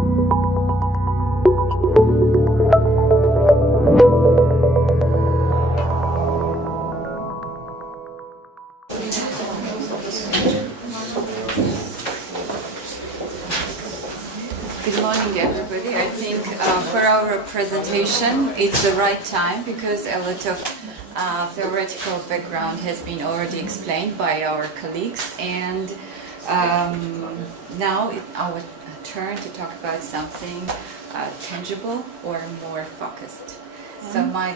Good morning, everybody. I think for our presentation it's the right time because a lot of theoretical background has been already explained by our colleagues, and now it's our turn to talk about something tangible or more focused. So my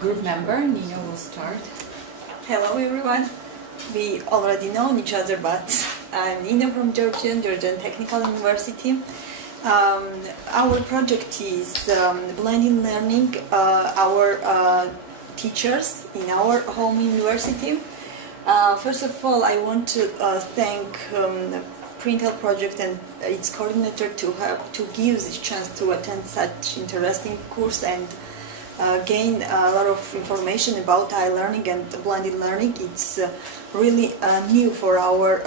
group member, Nina, will start. Hello everyone. We already know each other, but I'm Nina from Georgian Technical University. Our project is blending learning our teachers in our home university. First of all, I want to thank PRINTeL project and its coordinator to give this chance to attend such interesting course and gain a lot of information about e-learning and blended learning. It's really new for our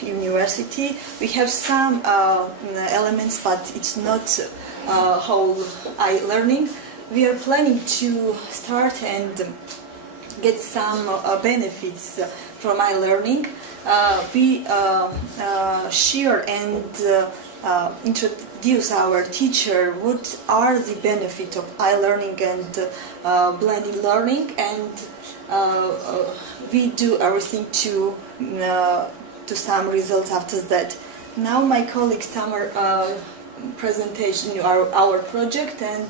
university. We have some elements, but it's not whole e-learning. We are planning to start and get some benefits from e-learning. We share and introduce our teacher what are the benefits of e-learning and blended learning, and we do everything to some results after that. Now my colleague Summer presentation our project, and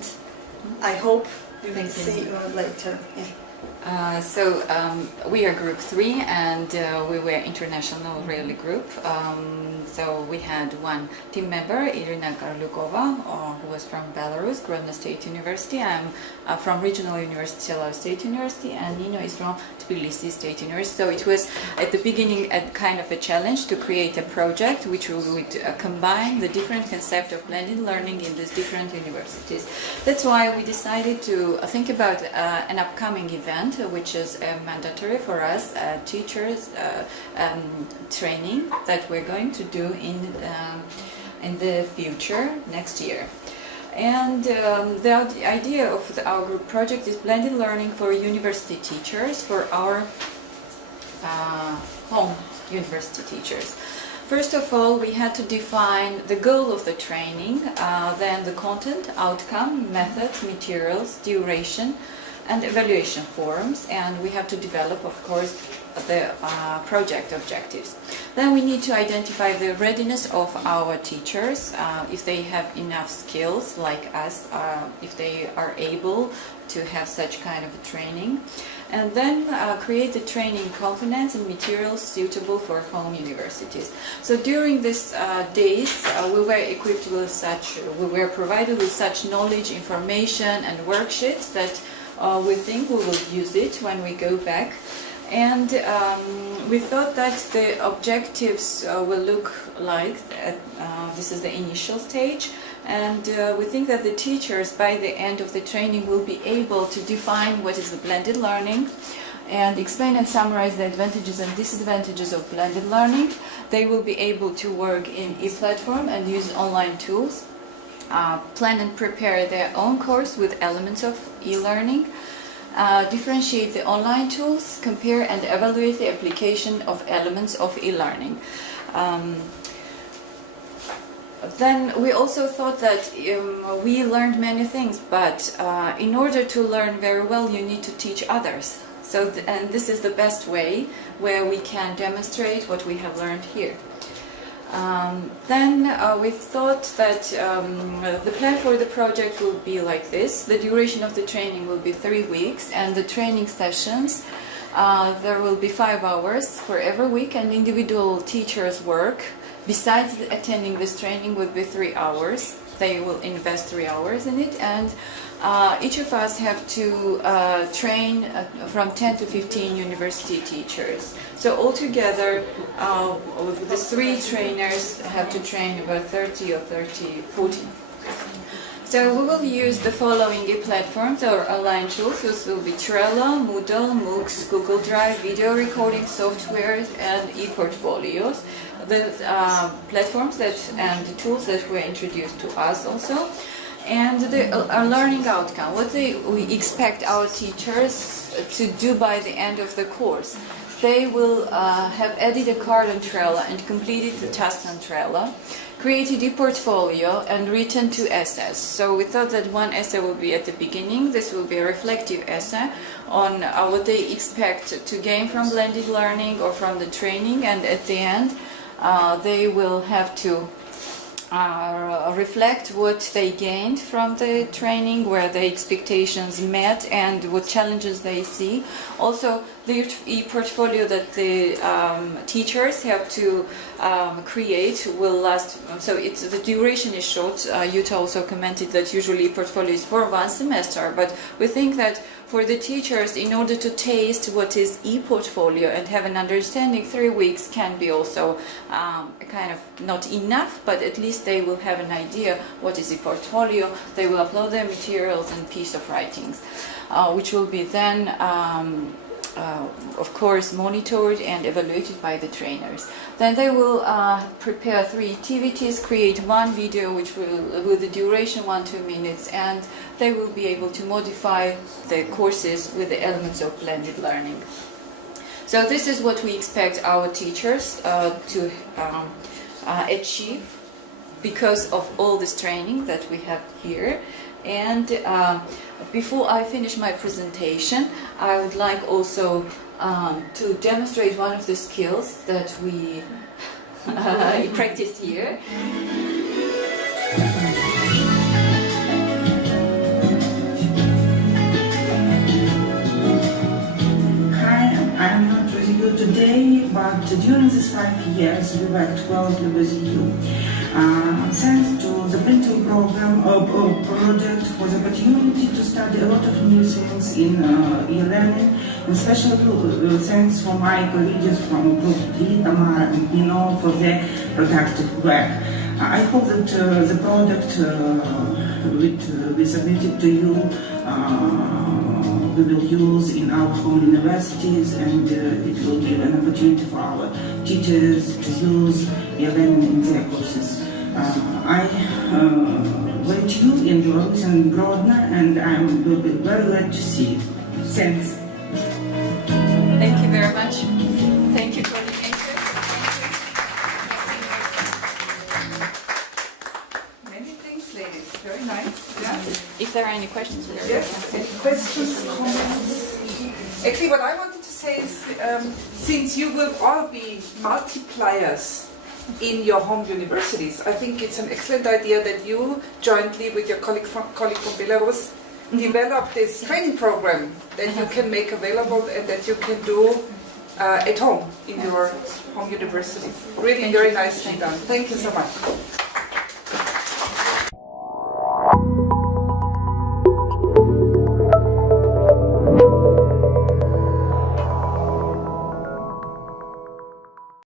I hope we will see you later. Yeah. We are group 3, and we were international really group. So we had one team member, Irina Karlukova, who was from Belarus, Grodno State University. I'm from Regional University, Selav State University, and Nino is from Tbilisi State University. So it was at the beginning a kind of a challenge to create a project which would combine the different concept of blended learning in these different universities. That's why we decided to think about an upcoming event, which is mandatory for us teachers training that we're going to do in the future next year. And the idea of our group project is blended learning for university teachers, for our home university teachers. First of all, we had to define the goal of the training, then the content, outcome, methods, materials, duration, and evaluation forums, and we have to develop, of course, the project objectives. Then we need to identify the readiness of our teachers, if they have enough skills like us, if they are able to have such kind of a training, and then create the training components and materials suitable for home universities. So during these days, we were equipped with we were provided with such knowledge, information, and worksheets that we think we will use it when we go back, and we thought that the objectives will look like this is the initial stage, and we think that the teachers by the end of the training will be able to define what is the blended learning and explain and summarize the advantages and disadvantages of blended learning. They will be able to work in e-platform and use online tools. Plan and prepare their own course with elements of e-learning, differentiate the online tools, compare and evaluate the application of elements of e-learning. Then we also thought that we learned many things, but in order to learn very well, you need to teach others. So, and this is the best way where we can demonstrate what we have learned here. Then we thought that the plan for the project will be like this. The duration of the training will be 3 weeks, and the training sessions, there will be 5 hours for every week, and individual teachers' work besides attending this training would be 3 hours. They will invest 3 hours in it, and each of us have to train from 10 to 15 university teachers. So altogether, the 3 trainers have to train about 30 or 40. So we will use the following e-platforms or online tools. This will be Trello, Moodle, MOOCs, Google Drive, video recording software, and e-portfolios. The platforms and the tools that were introduced to us also. And the learning outcome, what we expect our teachers to do by the end of the course. They will have added a card on Trello and completed the task on Trello, created a portfolio and written 2 essays. So we thought that one essay will be at the beginning. This will be a reflective essay on what they expect to gain from blended learning or from the training, and at the end they will have to reflect what they gained from the training, where the expectations met and what challenges they see. Also, the e-portfolio that the teachers have to create will last, so the duration is short. Jutta also commented that usually e-portfolio is for 1 semester, but we think that for the teachers, in order to taste what is e-portfolio and have an understanding, 3 weeks can be also kind of not enough, but at least they will have an idea what is e-portfolio. They will upload their materials and piece of writings, which will be then of course monitored and evaluated by the trainers. Then they will prepare 3 activities, create 1 video which will, with the duration 1-2 minutes, and they will be able to modify the courses with the elements of blended learning. So this is what we expect our teachers to achieve because of all this training that we have here. And before I finish my presentation, I would like also to demonstrate one of the skills that we practiced here. Hi, I'm not with you today, but during these 5 years we worked closely with you. Thanks to the PRINTeL program project for the opportunity to study a lot of new things in e-learning, and special thanks for my colleagues from Group D, Tamara and Nino, for their productive work. I hope that the product which we submitted to you we will use in our home universities, and it will give an opportunity for our teachers to use e-learning in their courses. I wait you in Belarus and Grodno, and I will be very glad to see you. Thanks. Thank you very much. Thank you, coordinator. Many things, ladies. Very nice. Yeah. If there are any questions, we are Yes. Any questions, comments? Actually, what I wanted to say is, since you will all be multipliers in your home universities, I think it's an excellent idea that you jointly with your colleague from Belarus develop this training program that you can make available and that you can do at home in your home university. Really very nicely done. Thank you so much.